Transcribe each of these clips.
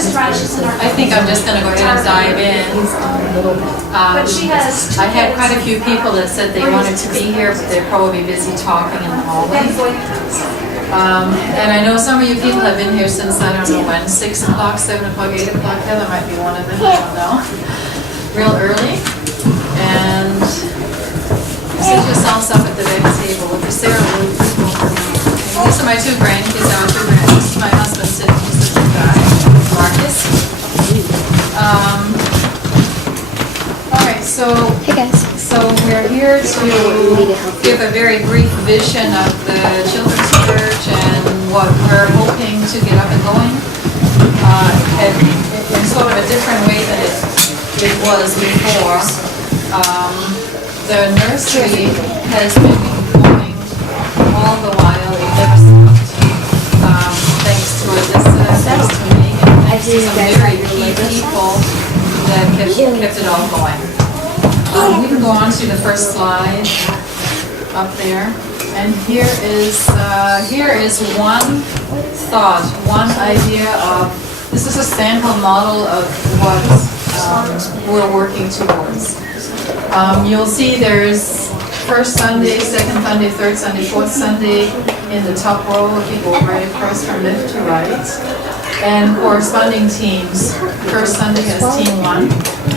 I think I'm just going to go ahead and dive in. I had quite a few people that said they wanted to be here, but they're probably busy talking in the hallway. And I know some of you people have been here since, I don't know when, 6 o'clock, 7 o'clock, 8 o'clock. Heather might be one of them, I don't know. Real early. And sit yourselves up at the big table with the Sarah Lou people. These are my two grandkids, our two grandkids. My husband sitting, he's the guy, Marcus. All right, so hey guys. So we're here to give a very brief vision of the Children's Church and what we're hoping to get up and going in sort of a different way than it was before. The nursery has been going all the while. It never stopped. Thanks to Alyssa, thanks to me, and thanks to some very key people that kept it all going. We can go on to the first slide up there, and here is one thought, one idea of. This is a sample model of what we're working towards. You'll see there's first Sunday, second Sunday, third Sunday, fourth Sunday in the top row if you go right across from left to right. And corresponding teams. First Sunday has team 1,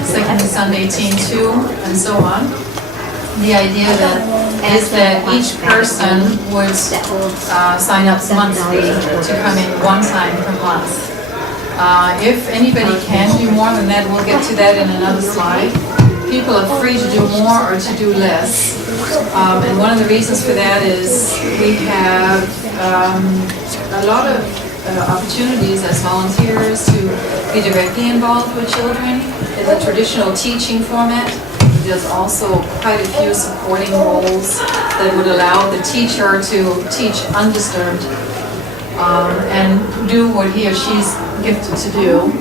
second Sunday team 2, and so on. The idea is that each person would sign up monthly to come in one time per month. If anybody can do more than that, we'll get to that in another slide. People are free to do more or to do less. And one of the reasons for that is we have a lot of opportunities as volunteers to be directly involved with children in the traditional teaching format. There's also quite a few supporting roles that would allow the teacher to teach undisturbed and do what he or she's gifted to do.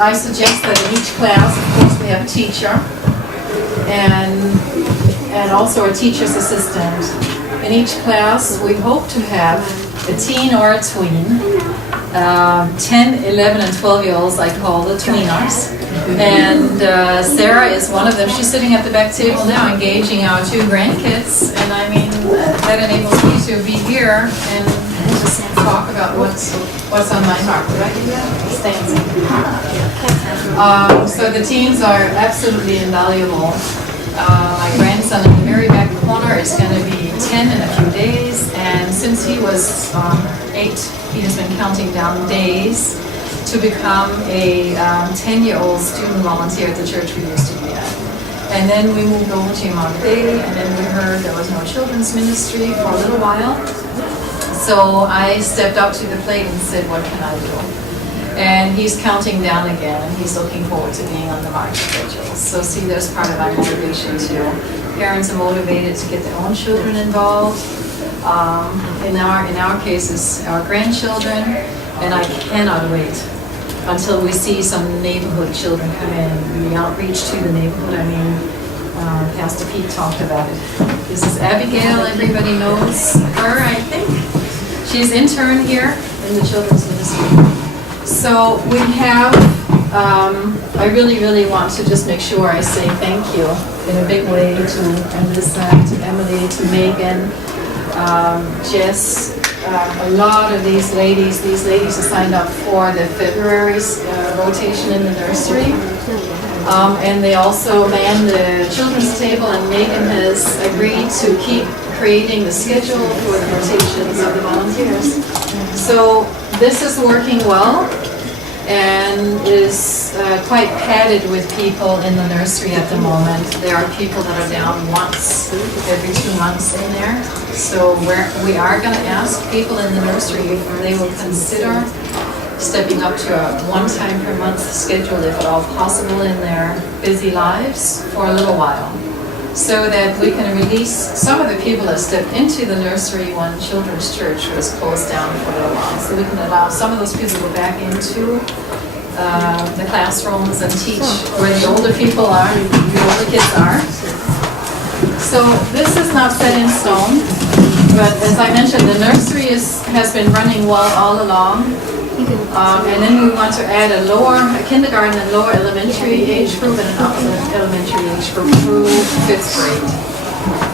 I suggest that in each class, of course, we have a teacher and also a teacher's assistant. In each class, we hope to have a teen or a tween, 10, 11, and 12-year-olds I call the tweeners. And Sarah is one of them. She's sitting at the back table now engaging our two grandkids. And I mean, that enables me to be here and just talk about what's on my heart. Did I do that? So the teens are absolutely invaluable. My grandson in the very back corner is going to be 10 in a few days, and since he was 8, he has been counting down days to become a 10-year-old student volunteer at the church we used to be at. And then we moved over to Imago Dei, and then we heard there was no children's ministry for a little while. So I stepped up to the plate and said, what can I do? And he's counting down again, and he's looking forward to being on the march schedules. So see, there's part of my motivation too. Parents are motivated to get their own children involved. In our case, it's our grandchildren, and I cannot wait until we see some neighborhood children come in. The outreach to the neighborhood, I mean, Pastor Pete talked about it. This is Abigail, everybody knows her, I think. She's intern here in the children's ministry. So we have, I really want to just make sure I say thank you in a big way to Alyssa, to Emily, to Megan, Jess, a lot of these ladies have signed up for the February's rotation in the nursery. And they also man the children's table, and Megan has agreed to keep creating the schedule for the rotations of the volunteers. So this is working well and is quite padded with people in the nursery at the moment. There are people that are down once every 2 months in there. So we are going to ask people in the nursery if they will consider stepping up to a 1 time per month schedule, if at all possible, in their busy lives for a little while, so that we can release some of the people that stepped into the nursery when Children's Church was closed down for a little while. So we can allow some of those people to go back into the classrooms and teach where the older people are, the older kids are. So this is not set in stone, but as I mentioned, the nursery has been running well all along. And then we want to add a kindergarten and lower elementary age group and an upper elementary age group through 5th grade.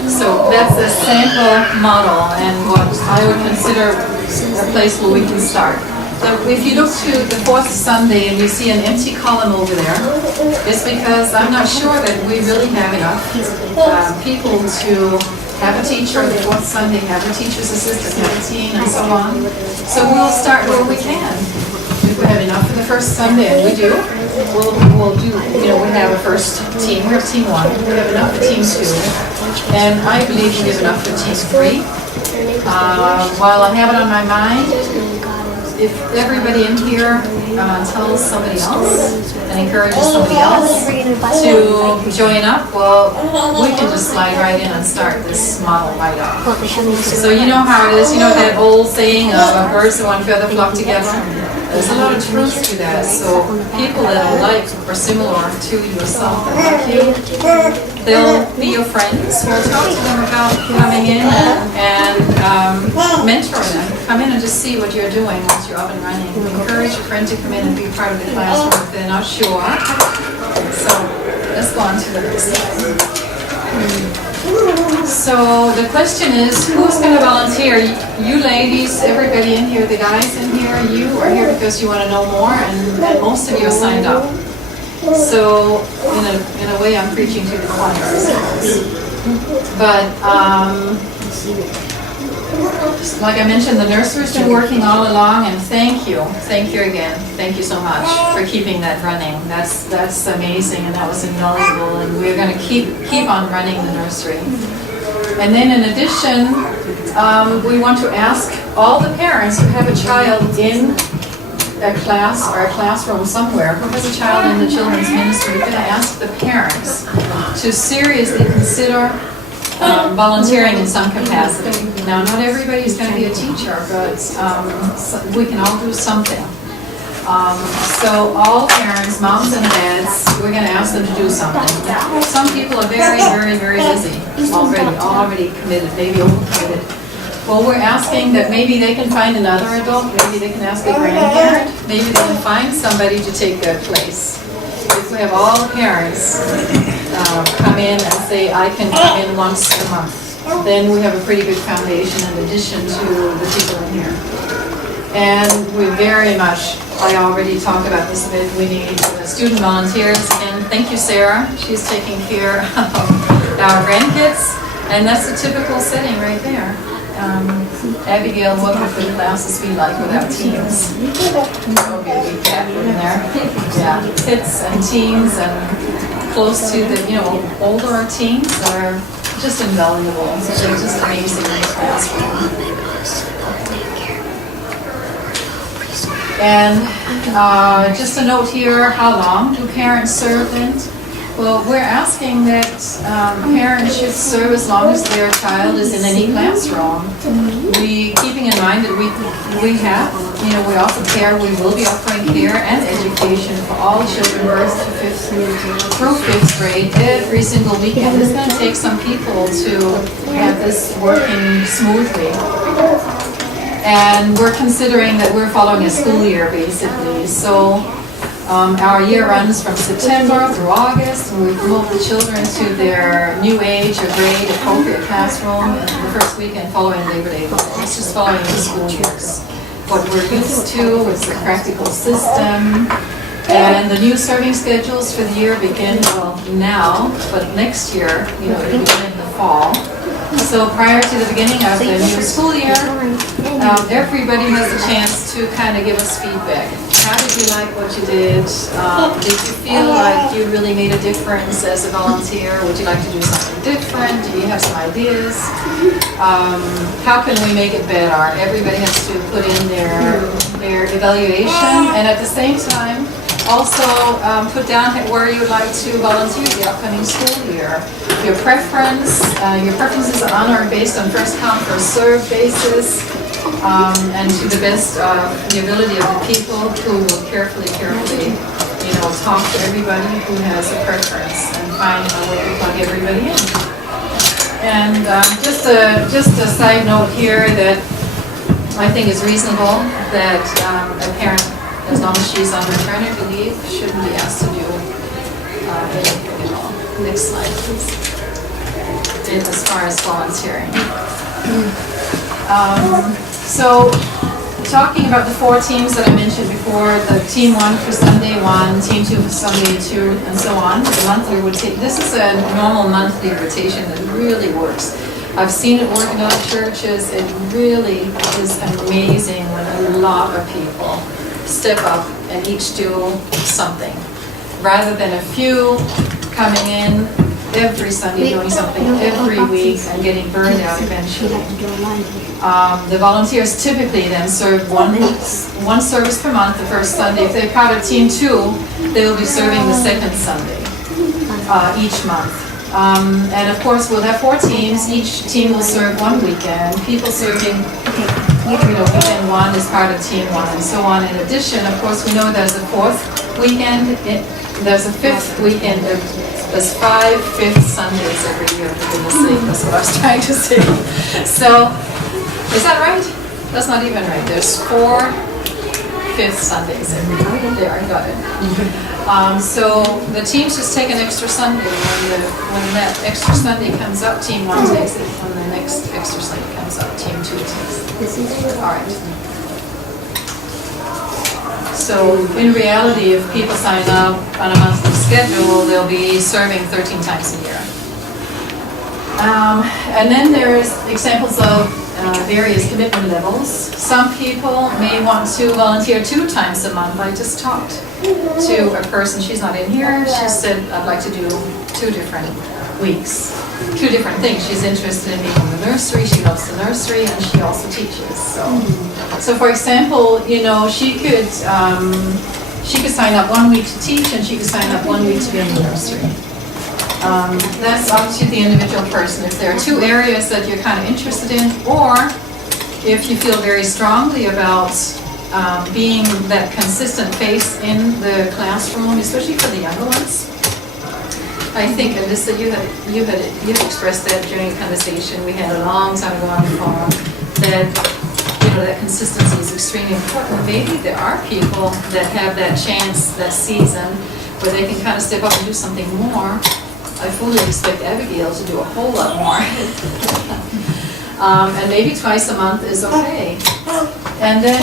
So that's a sample model and what I would consider a place where we can start. So if you look to the 4th Sunday and you see an empty column over there, it's because I'm not sure that we really have enough people to have a teacher the 4th Sunday, have a teacher's assistant, have a team, and so on. So we'll start where we can. If we have enough for the 1st Sunday, and we do, we'll do, we have a first team. We have team 1. We have enough for team 2. And I believe we have enough for team 3. While I have it on my mind, if everybody in here tells somebody else and encourages somebody else to join up, well, we can just slide right in and start this model right off. So you know how it is, that old saying of birds of one feather flock together? There's a lot of truth to that. So people that are like or similar to yourself and like you, they'll be your friends. We'll talk to them about coming in and mentor them. Come in and just see what you're doing once you're up and running. Encourage a friend to come in and be part of the classroom if they're not sure. So let's go on to the next slide. So the question is, who's going to volunteer? You ladies, everybody in here, the guys in here, you are here because you want to know more, and most of you are signed up. So in a way, I'm preaching to the choir. But like I mentioned, the nursery's been working all along, and thank you again. Thank you so much for keeping that running. That's amazing, and that was invaluable, and we're going to keep on running the nursery. And then in addition, we want to ask all the parents who have a child in a class or a classroom somewhere, who has a child in the children's ministry, we're going to ask the parents to seriously consider volunteering in some capacity. Now, not everybody is going to be a teacher, but we can all do something. So all parents, moms and dads, we're going to ask them to do something. Some people are very, very, very busy already committed, maybe overcommitted. Well, we're asking that maybe they can find another adult, maybe they can ask a grandparent, maybe they can find somebody to take their place. If we have all the parents come in and say, I can come in once a month, then we have a pretty good foundation in addition to the people in here. And we very much, I already talked about this a bit, we need student volunteers. And thank you, Sarah. She's taking care of our grandkids. And that's the typical setting right there. Abigail, what would the classes be like without teens? That would be a recap in there. Yeah, kids and teens and close to the, older teens are just invaluable. They're just amazing in the classroom. And just a note here, how long do parents serve in? Well, we're asking that parents should serve as long as their child is in any classroom. Keeping in mind that we offer care, we will be offering care and education for all children birth through 5th grade every single weekend. It's going to take some people to have this working smoothly. And we're considering that we're following a school year, basically. So our year runs from September through August, and we promote the children to their new age or grade appropriate classroom in the first weekend following Labor Day. It's just following the school years. What we're used to is the practical system, and the new serving schedules for the year begin, now, but next year, it'll begin in the fall. So prior to the beginning of the new school year, everybody has a chance to kind of give us feedback. How did you like what you did? Did you feel like you really made a difference as a volunteer? Would you like to do something different? Do you have some ideas? How can we make it better? Everybody has to put in their evaluation, and at the same time, also put down where you would like to volunteer the upcoming school year. Your preferences are based on first come, first served basis, and to the best of the ability of the people who will carefully, talk to everybody who has a preference and find a way to plug everybody in. And just a side note here that I think it's reasonable that a parent, as long as she's on maternity leave, shouldn't be asked to do anything at all. Next slide, please. As far as volunteering. So, talking about the 4 teams that I mentioned before, the team 1 for Sunday 1, team 2 for Sunday 2, and so on. The monthly rotation. This is a normal monthly rotation that really works. I've seen it work in other churches. It really is amazing when a lot of people step up and each do something, rather than a few coming in every Sunday doing something every week and getting burned out eventually. The volunteers typically then serve one service per month, the first Sunday. If they're part of team 2, they will be serving the second Sunday each month. And of course, we'll have 4 teams. Each team will serve one weekend. People serving, weekend 1 is part of team 1, and so on. In addition, of course, we know there's a 4th weekend. There's a 5th weekend. There's 5 5th Sundays every year. For goodness sake, that's what I was trying to say. So, is that right? That's not even right. There's 4 5th Sundays every year. There, I got it. So the teams just take an extra Sunday. When that extra Sunday comes up, team 1 takes it. When the next extra Sunday comes up, team 2 takes it. All right. So in reality, if people sign up on a monthly schedule, they'll be serving 13 times a year. And then there's examples of various commitment levels. Some people may want to volunteer 2 times a month. I just talked to a person, she's not in here, she said, I'd like to do 2 different weeks, 2 different things. She's interested in being in the nursery, she loves the nursery, and she also teaches. So for example, she could sign up 1 week to teach, and she could sign up 1 week to be in the nursery. That's up to the individual person. If there are 2 areas that you're kind of interested in, or if you feel very strongly about being that consistent face in the classroom, especially for the younger ones. I think, Alyssa, you had expressed that during a conversation we had a long time ago on the phone, that that consistency is extremely important. Maybe there are people that have that chance, that season, where they can kind of step up and do something more. I fully expect Abigail to do a whole lot more. And maybe twice a month is okay. And then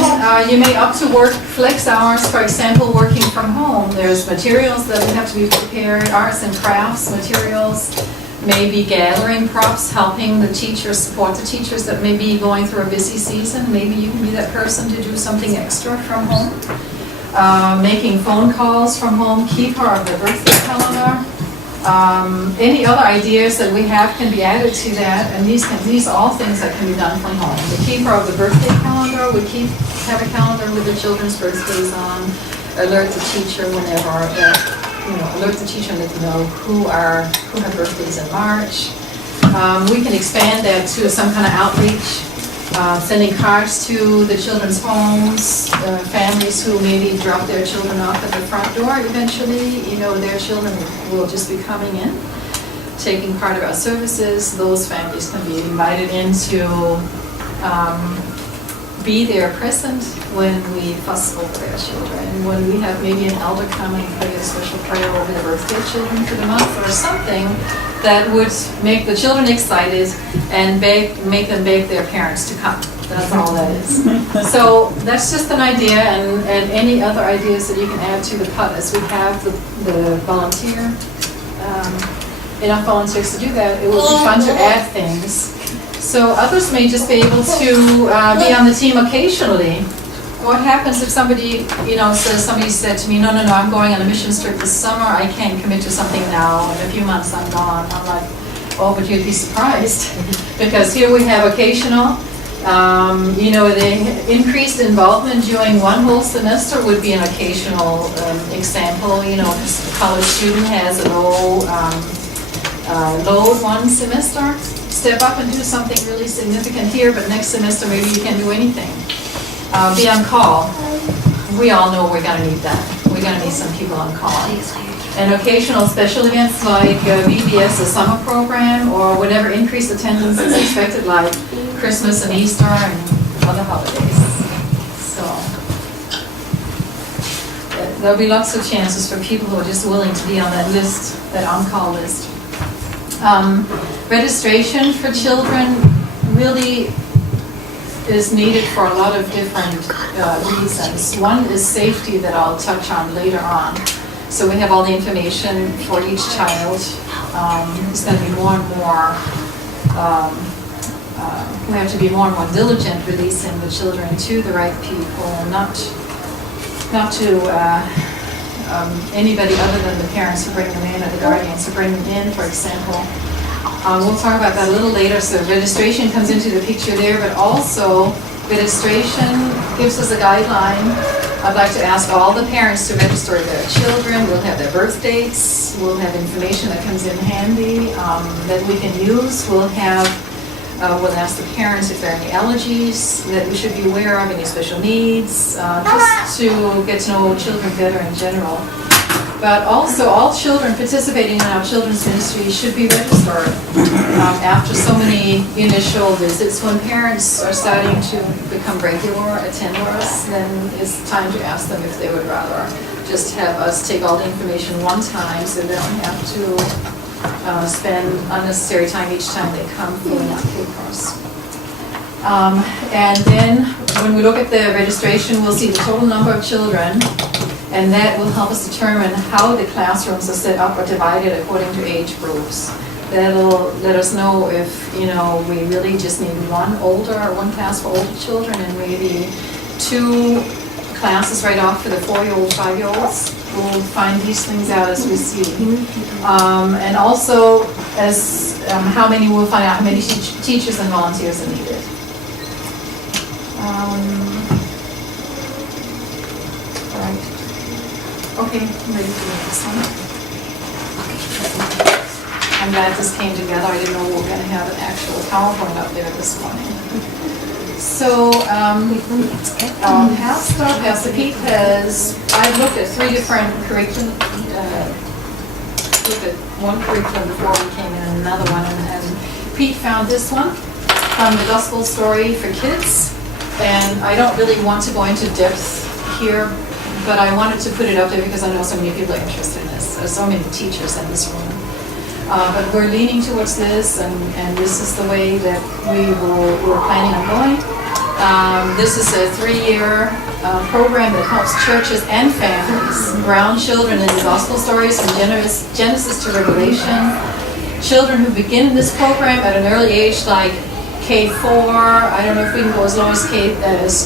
you may opt to work flex hours, for example, working from home. There's materials that have to be prepared, arts and crafts materials, maybe gathering props, helping the teachers, support the teachers that may be going through a busy season. Maybe you can be that person to do something extra from home. Making phone calls from home, keeper of the birthday calendar. Any other ideas that we have can be added to that, and these are all things that can be done from home. The keeper of the birthday calendar would have a calendar with the children's birthdays on, alert the teacher whenever alert the teacher and let them know who have birthdays in March. We can expand that to some kind of outreach. Sending cards to the children's homes, families who maybe drop their children off at the front door eventually, their children will just be coming in, taking part of our services. Those families can be invited in to be there present when we fuss over their children, when we have maybe an elder come and pray a special prayer over the birthday children for the month, or something that would make the children excited and make them beg their parents to come. That's all that is. So that's just an idea, and any other ideas that you can add to the pot as we have the volunteer, enough volunteers to do that. It will be fun to add things. So others may just be able to be on the team occasionally. What happens if somebody, somebody said to me, no, I'm going on a mission trip this summer, I can't commit to something now, in a few months I'm gone. I'm like, oh, but you'd be surprised. Because here we have occasional, the increased involvement during one whole semester would be an occasional example. If a college student has a low one semester, step up and do something really significant here, but next semester maybe you can't do anything. Be on call. We all know we're going to need that. We're going to need some people on call. And occasional special events like VBS, a summer program, or whatever increased attendance is expected, like Christmas and Easter and other holidays. there'll be lots of chances for people who are just willing to be on that list, that on-call list. Registration for children really is needed for a lot of different reasons. One is safety that I'll touch on later on. So we have all the information for each child. It's going to be more and more, we have to be more and more diligent releasing the children to the right people, and not to anybody other than the parents who bring them in, or the guardians who bring them in, for example. We'll talk about that a little later. So registration comes into the picture there, but also registration gives us a guideline. I'd like to ask all the parents to register their children. We'll have their birth dates. We'll have information that comes in handy that we can use. We'll ask the parents if there are any allergies that we should be aware of, any special needs, just to get to know children better in general. But also, all children participating in our children's ministry should be registered. After so many initial visits, when parents are starting to become regular attenders, then it's time to ask them if they would rather just have us take all the information one time, so they don't have to spend unnecessary time each time they come filling out papers. And then, when we look at the registration, we'll see the total number of children, and that will help us determine how the classrooms are set up or divided according to age groups. That'll let us know if, we really just need one class for older children, and maybe 2 classes right off for the 4-year-old, 5-year-olds. We'll find these things out as we see. And also, as how many we'll find out how many teachers and volunteers are needed. Right. Okay, I'm ready to do this one. I'm glad this came together. I didn't know we were going to have an actual PowerPoint up there this morning. So, Pastor Pete I've looked at 3 different curriculum, looked at one curriculum before we came in and another one, and Pete found this one, from the Gospel Story for Kids. And I don't really want to go into depth here, but I wanted to put it up there because I know so many people are interested in this. There's so many teachers in this room. But we're leaning towards this, and this is the way that we're planning on going. This is a 3-year program that helps churches and families ground children in the gospel stories from Genesis to Revelation. Children who begin in this program at an early age, like K4, I don't know if we can go as low as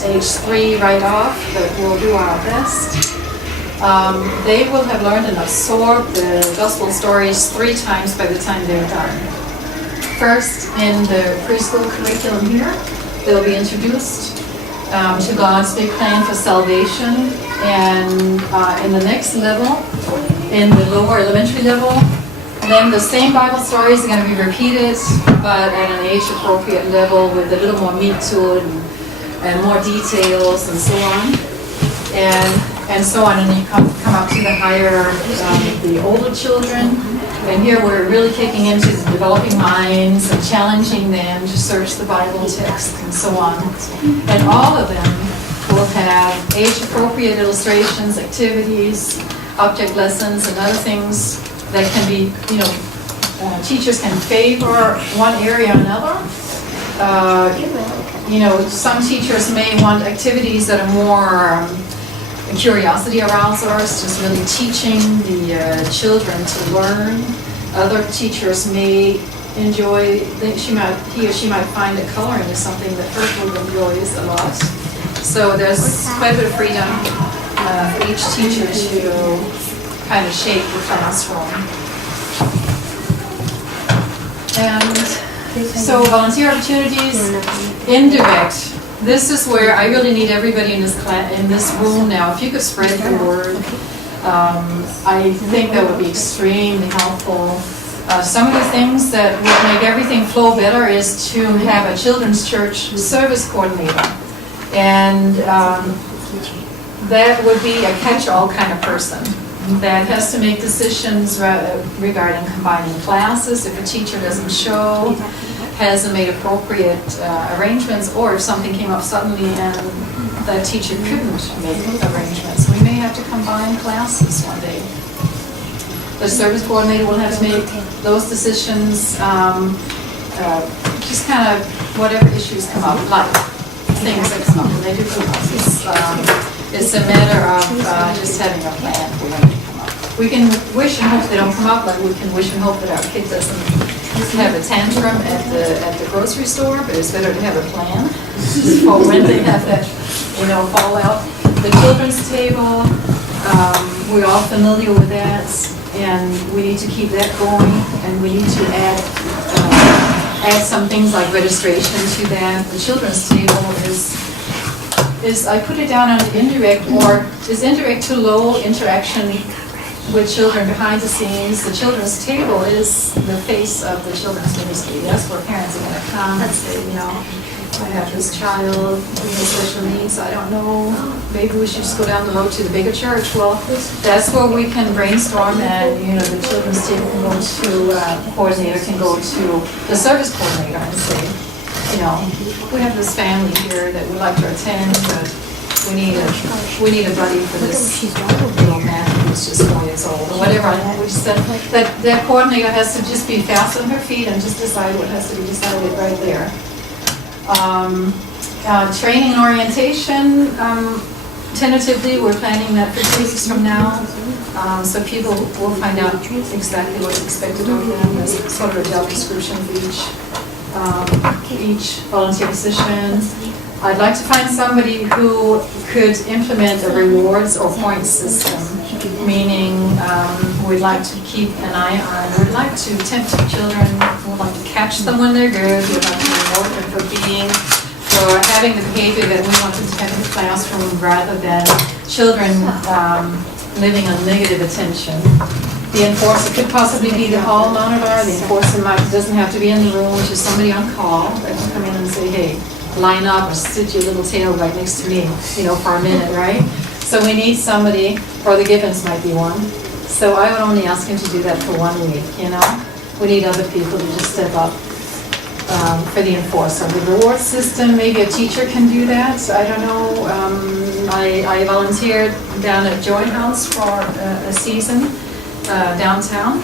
age 3 right off, but we'll do our best. They will have learned and absorbed the gospel stories 3 times by the time they're done. First, in the preschool curriculum here, they'll be introduced to God's big plan for salvation, and in the next level, in the lower elementary level, then the same Bible stories are going to be repeated, but at an age-appropriate level with a little more meat to it and more details and so on. And so on, and you come up to the higher, the older children. And here we're really kicking into the developing minds and challenging them to search the Bible text and so on. And all of them will have age-appropriate illustrations, activities, object lessons, and other things that can be, teachers can favor one area or another. Some teachers may want activities that are more curiosity arousers, just really teaching the children to learn. Other teachers may enjoy, he or she might find that coloring is something that her group enjoys a lot. So there's quite a bit of freedom for each teacher to kind of shape the classroom. And so volunteer opportunities, indirect. This is where I really need everybody in this room now. If you could spread the word, I think that would be extremely helpful. Some of the things that would make everything flow better is to have a children's church service coordinator. And that would be a catch-all kind of person that has to make decisions regarding combining classes if a teacher doesn't show, hasn't made appropriate arrangements, or if something came up suddenly and that teacher couldn't make arrangements. We may have to combine classes one day. The service coordinator will have to make those decisions, just kind of whatever issues come up, like things that come up when they do classes. It's a matter of just having a plan for when they come up. We can wish and hope they don't come up, like we can wish and hope that our kid doesn't have a tantrum at the grocery store, but it's better to have a plan for when they have that, fallout. The children's table, we're all familiar with that, and we need to keep that going, and we need to add some things like registration to that. The children's table is I put it down on indirect, or is indirect too low interaction with children behind the scenes. The children's table is the face of the children's ministry. That's where parents are going to come and say, I have this child with special needs, I don't know, maybe we should just go down the road to the bigger church. Well, that's where we can brainstorm, and the children's table can go to, coordinator can go to the service coordinator and say, we have this family here that would like to attend, but we need a buddy for this little man who's just 4 years old, or whatever. We said that coordinator has to just be fast on her feet and just decide what has to be decided right there. Training and orientation, tentatively we're planning that for 2 weeks from now, so people will find out exactly what's expected of them. There's sort of a job description for each volunteer position. I'd like to find somebody who could implement a rewards or points system, meaning we'd like to keep an eye on, we'd like to tempt children, we'd like to catch them when they're good, we'd like to reward them for having the behavior that we want them to have in the classroom, rather than children living on negative attention. The enforcer could possibly be the hall monitor. The enforcer doesn't have to be in the room, which is somebody on call that can come in and say, hey, line up or sit your little tail right next to me, for a minute, right? So we need somebody, or the Gibbons might be one. So I would only ask him to do that for 1 week, We need other people to just step up for the enforcer. The reward system, maybe a teacher can do that. I don't know. I volunteered down at Joy House for a season downtown.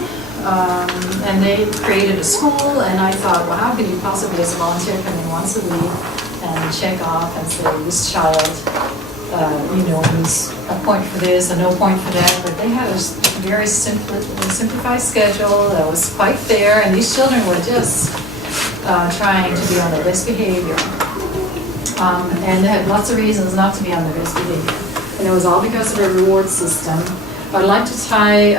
And they created a school, and I thought, well, how could you possibly, as a volunteer, come in once a week and check off and say, this child, needs a point for this, a no point for that. But they had a very simplified schedule that was quite fair, and these children were just trying to be on their best behavior. And they had lots of reasons not to be on their best behavior. And it was all because of a reward system. I'd like to tie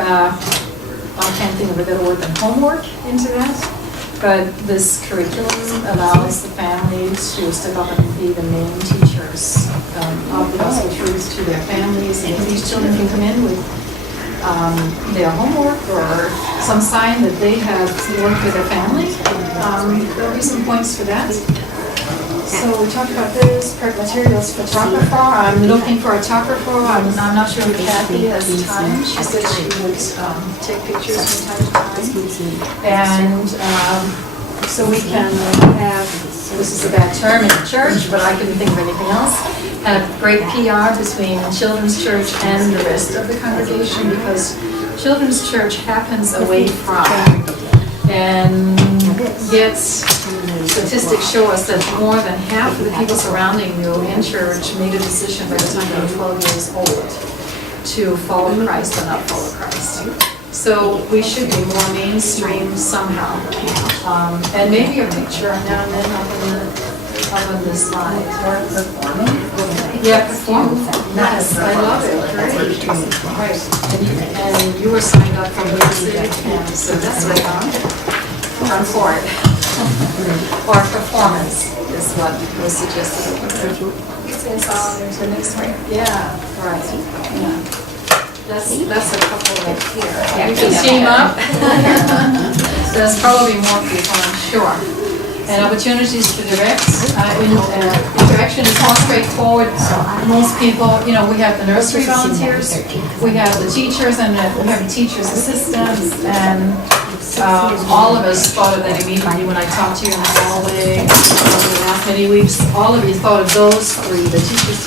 I can't think of a better word than homework into that, but this curriculum allows the family to step up and be the main teachers of the gospel truths to their families, and these children can come in with their homework or some sign that they have worked with their family. There'll be some points for that. So we talked about this, prep materials, photographer. I'm looking for a photographer. I'm not sure if Kathy has time. She said she would take pictures from time to time. And so we can have, this is a bad term in the church, but I couldn't think of anything else, have great PR between Children's Church and the rest of the congregation, because Children's Church happens away from, and yet statistics show us that more than half of the people surrounding you in church made a decision by the time they were 12 years old to follow Christ or not follow Christ. So we should be more mainstream somehow. And maybe a picture now and then up on the slide. Performing? Yeah, performing. Yes, I love it. Great. Right. And you were signed up for music, and so that's right on. I'm for it. Or performance is what was suggested. There's the next one. Yeah, right. Yeah. That's a couple right here. Yeah, you can team up. There's probably more people, I'm sure. And opportunities for direct interaction is more straightforward. Most people, we have the nursery volunteers, we have the teachers, and we have the teachers' assistants, and All of us thought of that immediately when I talked to you in the hallway over the last many weeks. All of you thought of those three, the teachers,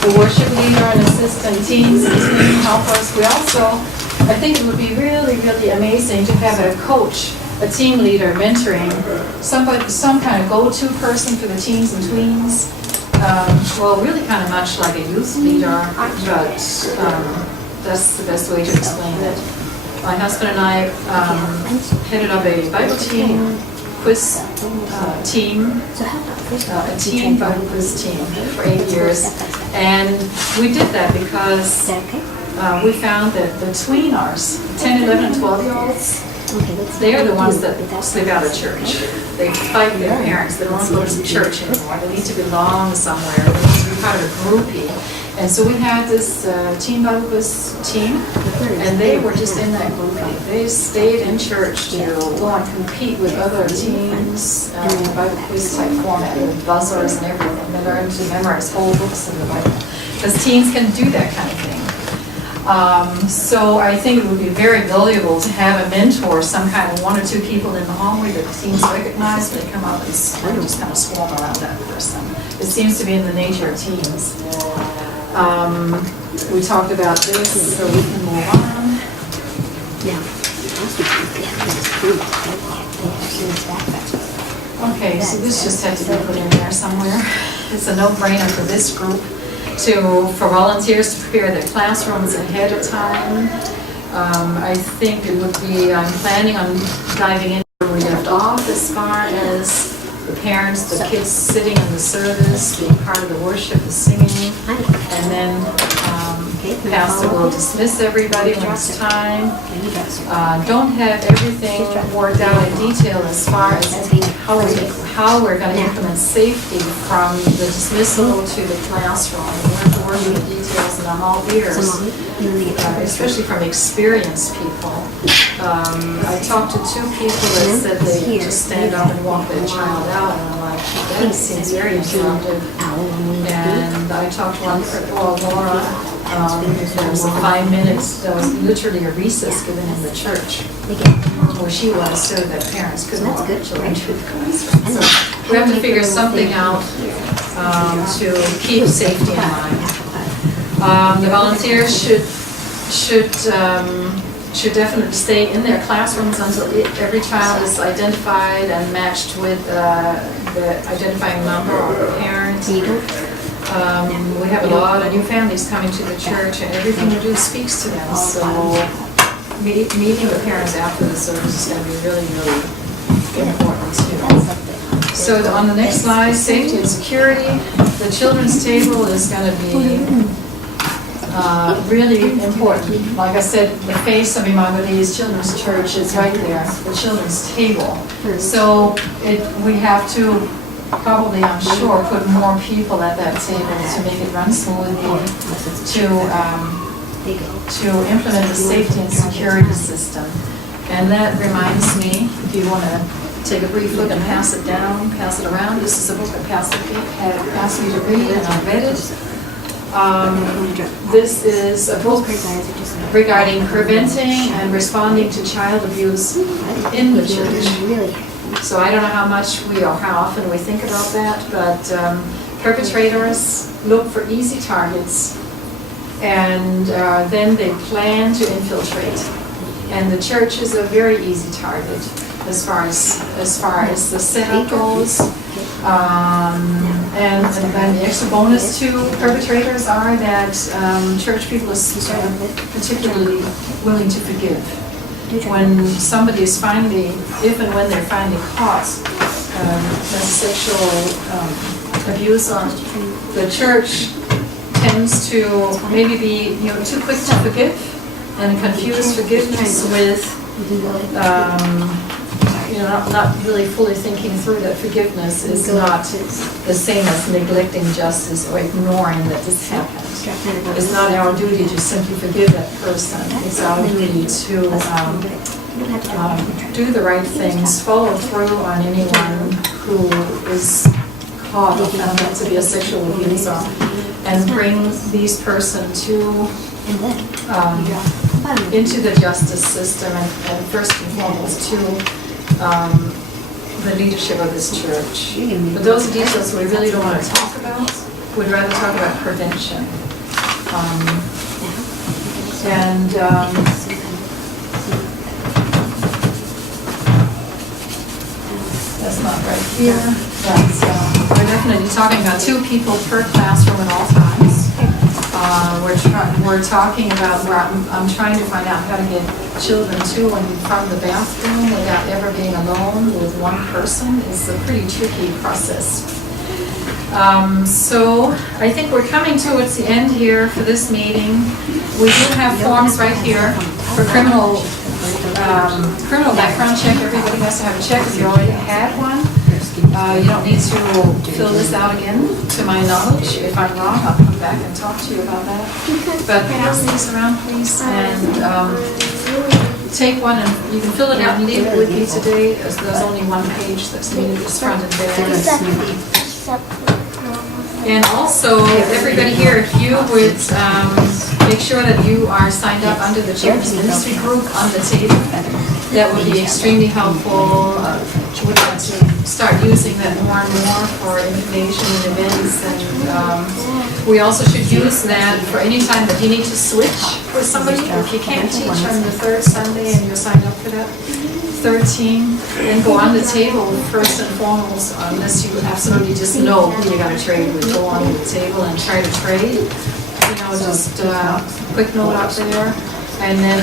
the worship leader and assistant teams to help us. We also, I think it would be really, really amazing to have a coach, a team leader mentoring, somebody, some kind of go-to person for the teens and tweens. Well, really kind of much like a youth leader, but that's the best way to explain it. My husband and I headed up a Bible team, quiz team, a teen Bible quiz team for 8 years. And we did that because we found that the tweeners, 10, 11, and 12-year-olds, they're the ones that sleep out of church. They fight their parents. They don't want to go to church anymore. They need to belong somewhere. They need to be part of a groupie. And so we had this teen Bible quiz team, and they were just in that groupie. They stayed in church to go and compete with other teams in the Bible quiz type format with buzzers and everything. They learned to memorize whole books of the Bible. Because teens can do that kind of thing. So I think it would be very valuable to have a mentor, some kind of 1 or 2 people in the hallway that the teens recognize when they come up and just kind of swarm around that person. It seems to be in the nature of teens. We talked about this, so we can move on. Okay, so this just had to be put in there somewhere. It's a no-brainer for this group. For volunteers to prepare their classrooms ahead of time. I think it would be, I'm planning on diving in where we left off as far as the parents, the kids sitting in the service, being part of the worship, the singing, and then Pastor will dismiss everybody when it's time. Don't have everything worked out in detail as far as how we're going to implement safety from the dismissal to the classroom. We have to work with the details, and I'm all ears, especially from experienced people. I talked to 2 people that said they just stand up and walk their child out, and I'm like, that seems very disruptive. And I talked to one for Laura. There was 5 minutes, there was literally a recess given in the church where she was so that parents could walk their children through the classroom. So we have to figure something out to keep safety in mind. The volunteers should definitely stay in their classrooms until every child is identified and matched with the identifying number or the parent. We have a lot of new families coming to the church, and everything we do speaks to them. So meeting the parents after the service is going to be really, really important too. So on the next slide, safety and security. The children's table is going to be really important. Like I said, the face of Imago Dei Children's Church is right there, the children's table. So we have to probably, I'm sure, put more people at that table to make it run smoothly, to implement the safety and security system. And that reminds me, if you want to take a brief look and pass it down, pass it around, this is a book that Pastor Pete had asked me to read, and I read it. This is a book regarding preventing and responding to child abuse in the church. So I don't know how much or how often we think about that, but perpetrators look for easy targets, and then they plan to infiltrate. And the church is a very easy target as far as the setup goes. And then the extra bonus to perpetrators are that church people are particularly willing to forgive. When somebody is finally, if and when they're finally caught as sexual abuse, the church tends to maybe be too quick to forgive and confuse forgiveness with not really fully thinking through that forgiveness is not the same as neglecting justice or ignoring that this happened. It's not our duty to simply forgive that person. It's our duty to do the right things, follow through on anyone who is caught or found out to be a sexual abuser, and bring these person to into the justice system and first and foremost to the leadership of this church. But those are details we really don't want to talk about. We'd rather talk about prevention. That's not right here. We're definitely talking about 2 people per classroom at all times. We're talking about where I'm trying to find out how to get children to and from the bathroom without ever being alone with one person. It's a pretty tricky process. So I think we're coming towards the end here for this meeting. We do have forms right here for criminal background check. Everybody has to have a check if you already had one. You don't need to fill this out again, to my knowledge. If I'm wrong, I'll come back and talk to you about that. But pass these around, please, and take one, and you can fill it out and leave it with you today. There's only one page that's needed, it's front and back. And also, everybody here, if you would make sure that you are signed up under the Children's Ministry group on the table, that would be extremely helpful. We'd like to start using that more and more for information and events. And we also should use that for any time that you need to switch with somebody. If you can't teach on the 3rd Sunday and you're signed up for that 3rd team, then go on the table first and foremost, unless you absolutely just know who you're going to trade with. Go on the table and try to trade. Just a quick note up there. And then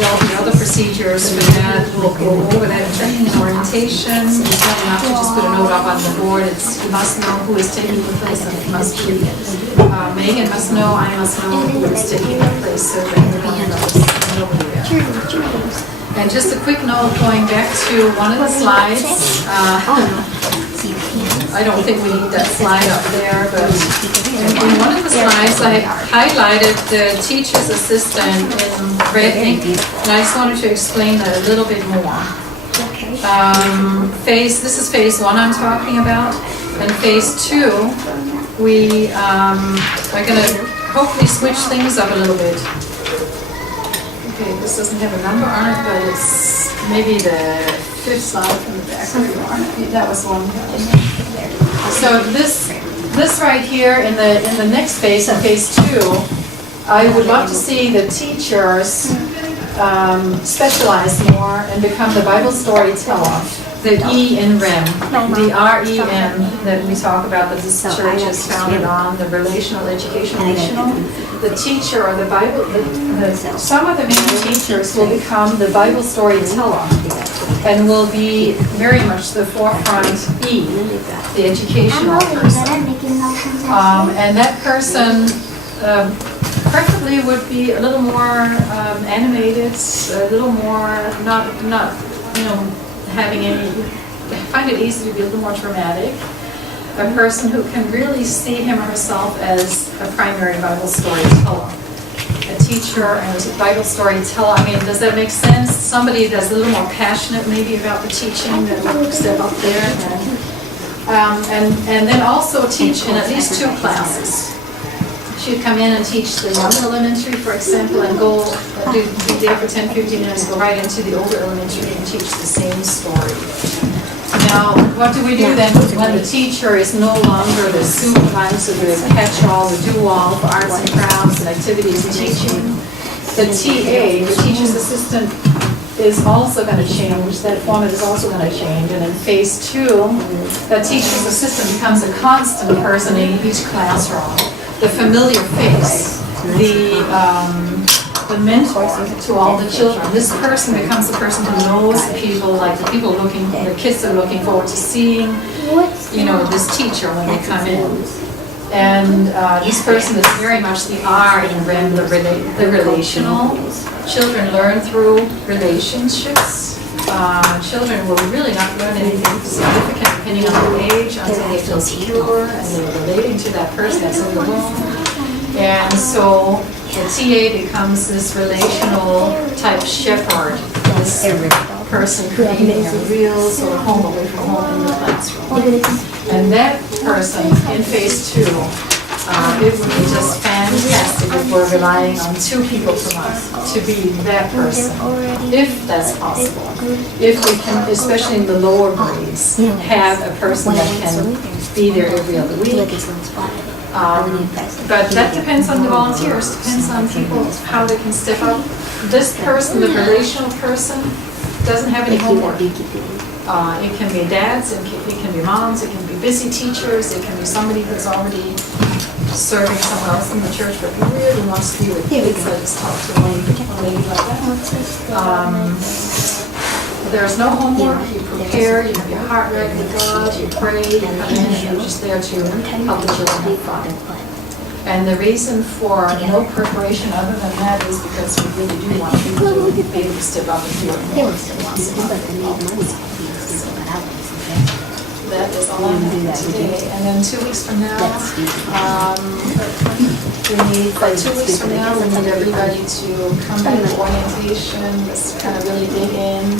there'll be other procedures for that. We'll go over that in training and orientation. It's not enough to just put a note up on the board. You must know who is taking the place, and it must be Megan must know, I must know who is taking the place, so that everyone knows. And just a quick note going back to one of the slides. I don't think we need that slide up there, but in one of the slides I highlighted the teacher's assistant in red ink, and I just wanted to explain that a little bit more. This is phase 1 I'm talking about, and phase 2 we are going to hopefully switch things up a little bit. Okay, this doesn't have a number on it, but it's maybe the 5th slide from the back. There you are. That was one. So this right here in the next phase, in phase 2, I would love to see the teachers specialize more and become the Bible storyteller. The E in REM, the R-E-M that we talk about that this church is founded on, the relational education missional. The teacher or the Bible, some of the main teachers will become the Bible storyteller and will be very much the forefront E, the educational person. And that person preferably would be a little more animated, a little more not having any, find it easy to be a little more dramatic. A person who can really see him or herself as a primary Bible storyteller. A teacher and a Bible storyteller, I mean, does that make sense? Somebody that's a little more passionate maybe about the teaching that will step up there. And then also teach in at least 2 classes. She'd come in and teach the younger elementary, for example, and be there for 10-15 minutes, go right into the older elementary and teach the same story. Now, what do we do then when the teacher is no longer the supervisor, the catch-all, the do-all for arts and crafts and activities and teaching? The TA, the teacher's assistant, is also going to change. That format is also going to change. And in phase 2, that teacher's assistant becomes a constant person in each classroom. The familiar face, the mentor to all the children. This person becomes the person who knows the people, like the kids are looking forward to seeing, this teacher when they come in. And this person is very much the R in REM, the relational. Children learn through relationships. Children will really not learn anything significant depending on their age until they feel secure and they're relating to that person that's in the room. And so the TA becomes this relational type shepherd, this person creating a real sort of home away from home in the classroom. And that person in phase 2 It would be just fantastic if we're relying on 2 people per month to be that person, if that's possible. If we can, especially in the lower grades, have a person that can be there every other week. But that depends on the volunteers, depends on people, how they can step up. This person, the relational person, doesn't have any homework. It can be dads, it can be moms, it can be busy teachers, it can be somebody who's already serving someone else in the church, but really wants to be with kids. I just talked to a lady like that. There's no homework, you prepare, you have your heart right with God, you pray, you come in, and you're just there to help the children have fun. And the reason for no preparation other than that is because we really do want people to be able to step up and do it more. That is all I have today. And then 2 weeks from now, by 2 weeks from now, we need everybody to come back to orientation, just kind of really dig in.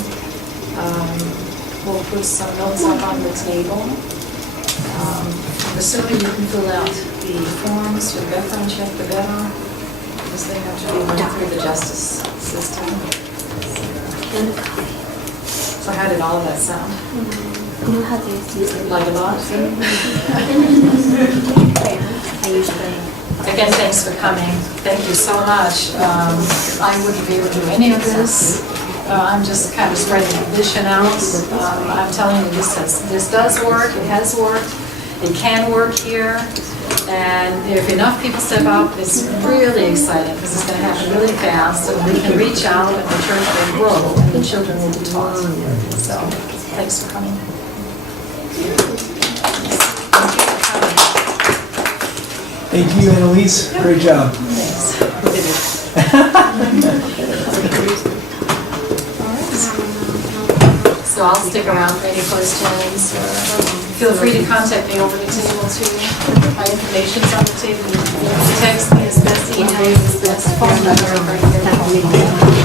We'll put some notes up on the table. The sooner you can fill out the forms for the background check, the better, because they have to be run through the justice system. So how did all of that sound? Like a lot? Again, thanks for coming. Thank you so much. I wouldn't be able to do any of this. I'm just kind of spreading the vision out. I'm telling you, this does work. It has worked. It can work here. And if enough people step up, it's really exciting because it's going to happen really fast. And we can reach out, and the church will grow, and the children will be taught. So, thanks for coming. Thank you, Annalise. Great job. Thanks. So I'll stick around for any questions. Feel free to contact me over the table too. My information's on the table. Text me as best, email me as best, phone number right here.